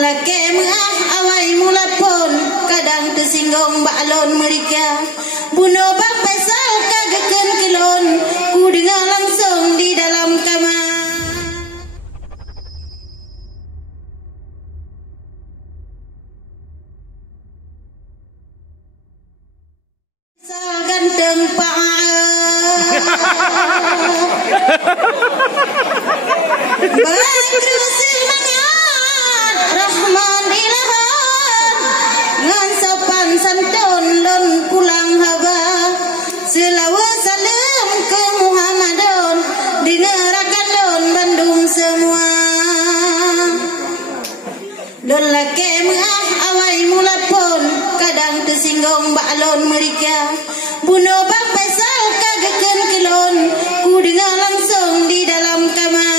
Laki mengah awai mula pun kadang tersinggung baklon mereka. Bunuh bang Faisal kagakkan kelon, ku dengar langsung di dalam kamar. Faisal ganteng pak baik kerusi mangat Rahman ilahan ngan sopan santun lon pulang haba selawa salam ke Muhammadon dinerakan lon Bandung semua. Lon laki mengah awai mula pun kadang tersinggung baklon mereka. Bunuh bang Faisal kagakkan kelon, ku dengar langsung di dalam kamar.